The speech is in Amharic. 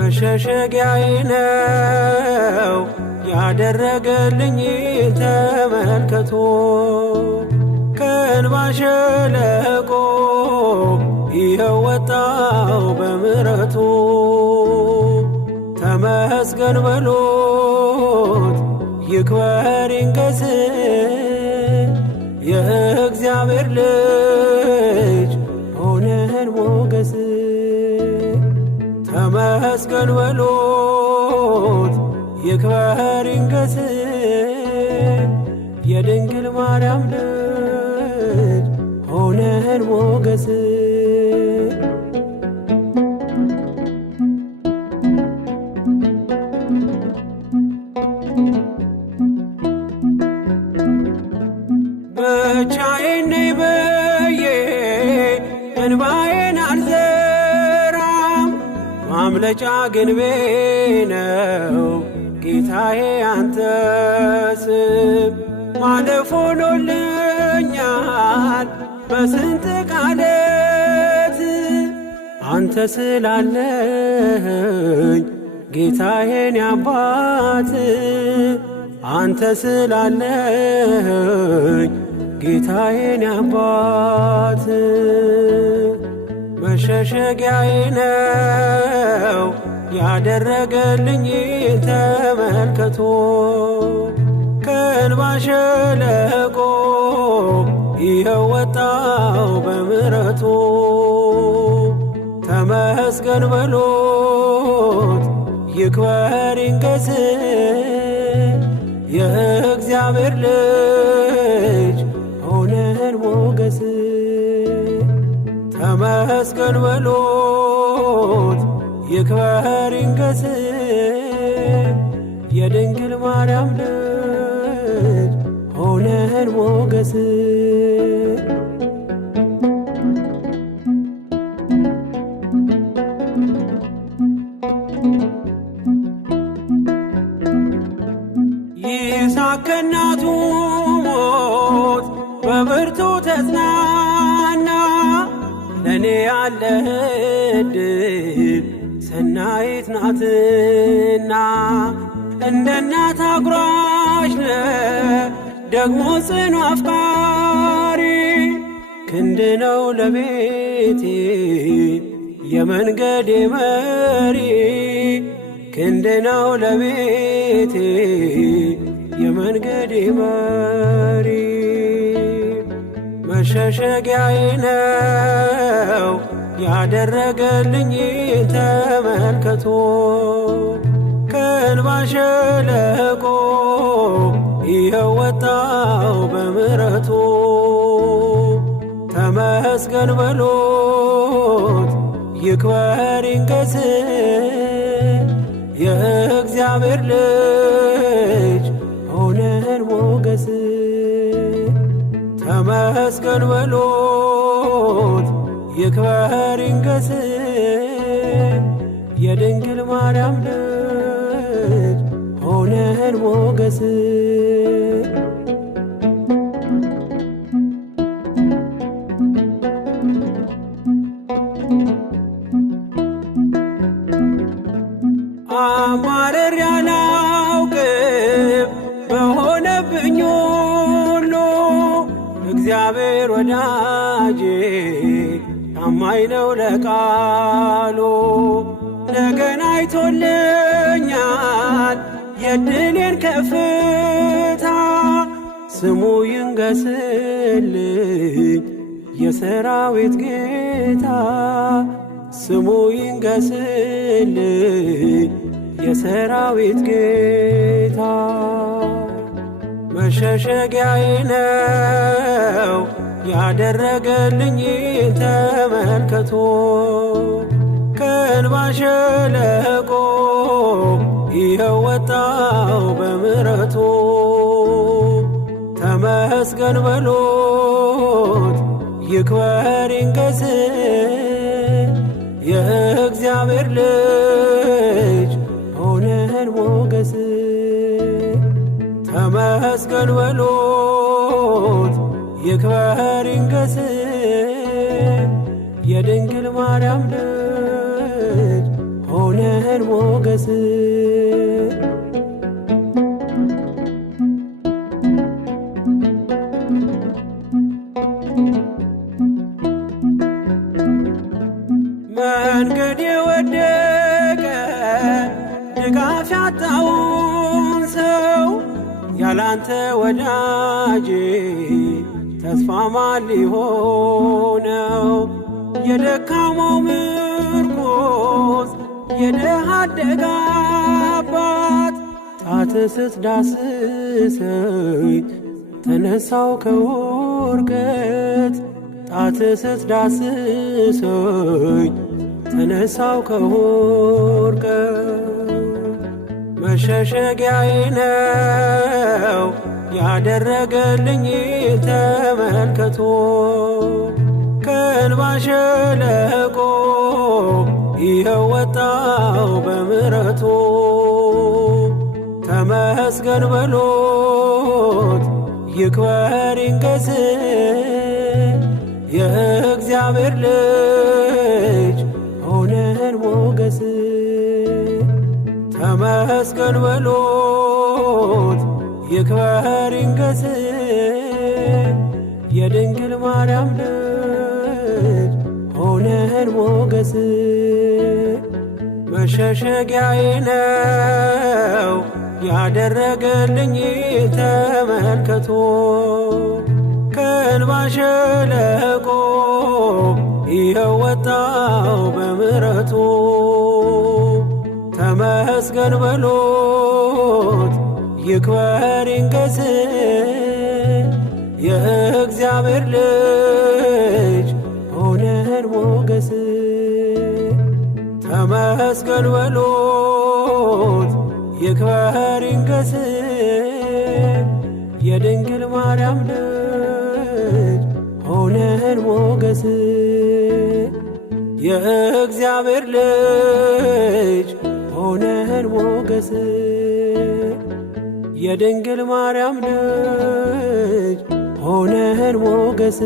መሸሸጊያዬ ነው ያደረገልኝ ተመልከቶ ከእንባ ሸለቆ ይኸው ወጣው በምሕረቱ ተመስገን በሉት ይክበር ይንገስ የእግዚአብሔር ልጅ ሆነን ሞገስ ተመስገን በሉት ይክበር ይንገስ የድንግል ማርያም ልጅ ሆነን ሞገስ ብቻዬን ነኝ ብዬ እንባዬን አልዘራም ማምለጫ ግንቤ ነው ጌታዬ አንተ ስም ማለፍ ሆኖልኛል በስንት ቃለት አንተ ስላለኝ ጌታዬን አባት አንተ ስላለኝ ጌታዬን አባት መሸሸጊያዬ ነው ያደረገልኝ ተመልከቶ ከእንባ ሸለቆ ይኸው ወጣው በምሕረቱ ተመስገን በሉት ይክበር ይንገስ የእግዚአብሔር ልጅ ሆነን ሞገስ ተመስገን በሉት ይክበር ይንገስ የድንግል ማርያም ልጅ ሆነን ሞገስ ይስሐቅ ከእናቱ ሞት በብርቱ ተጽናና ለእኔ ያለህ ዕድል ሰናይት ናትና እንደ እናት አጉራሽ ነህ ደግሞ ጽኑ አፍቃሪ ክንድ ነው ለቤቴ የመንገዴ መሪ ክንድ ነው ለቤቴ የመንገዴ መሪ መሸሸጊያዬ ነው ያደረገልኝ ተመልከቶ ከእንባ ሸለቆ ይኸው ወጣው በምሕረቱ ተመስገን በሉት ይክበር ይንገስ የእግዚአብሔር ልጅ ሆነን ሞገስ ተመስገን በሉት ይክበር ይንገስ የድንግል ማርያም ልጅ ሆነን ሞገስ አማረር ያላውቅም በሆነብኝ ሁሉ እግዚአብሔር ወዳጄ ታማኝ ነው ለቃሉ ነገን አይቶልኛል የድሌን ከፍታ ስሙ ይንገስልኝ የሰራዊት ጌታ ስሙ ይንገስልኝ የሰራዊት ጌታ መሸሸጊያዬ ነው ያደረገልኝ ተመልከቶ ከእንባ ሸለቆ ይኸው ወጣው በምሕረቱ ተመስገን በሉት ይክበር ይንገስ የእግዚአብሔር ልጅ ሆነን ሞገስ ተመስገን በሉት ይክበር ይንገስ የድንግል ማርያም ልጅ ሆነን ሞገስ መንገድ የወደቀ ድጋፍ ያጣውን ሰው ያላንተ ወዳጄ ተስፋ ማን ሊሆነው? የደካማው ምርኮዝ የድሃ አደግ አባት ጣትህ ስትዳስሰኝ ተነሳው ከውድቀት ጣትህ ስትዳስሰኝ ተነሳው ከውድቀት መሸሸጊያዬ ነው ያደረገልኝ ተመልከቶ ከእንባ ሸለቆ ይኸው ወጣው በምሕረቱ ተመስገን በሎት ይክበር ይንገስ የእግዚአብሔር ልጅ ሆነን ሞገስ ተመስገን በሎት ይክበር ይንገስ የድንግል ማርያም ልጅ ሆነን ሞገስ መሸሸጊያዬ ነው ያደረገልኝ ተመልከቶ ከእንባ ሸለቆ ይኸው ወጣው በምሕረቱ ተመስገን በሎት ይክበር ይንገስ የእግዚአብሔር ልጅ ሆነን ሞገስ ተመስገን በሎት ይክበር ይንገስ የድንግል ማርያም ልጅ ሆነን ሞገስ የእግዚአብሔር ልጅ ሆነን ሞገስ የድንግል ማርያም ልጅ ሆነን ሞገስ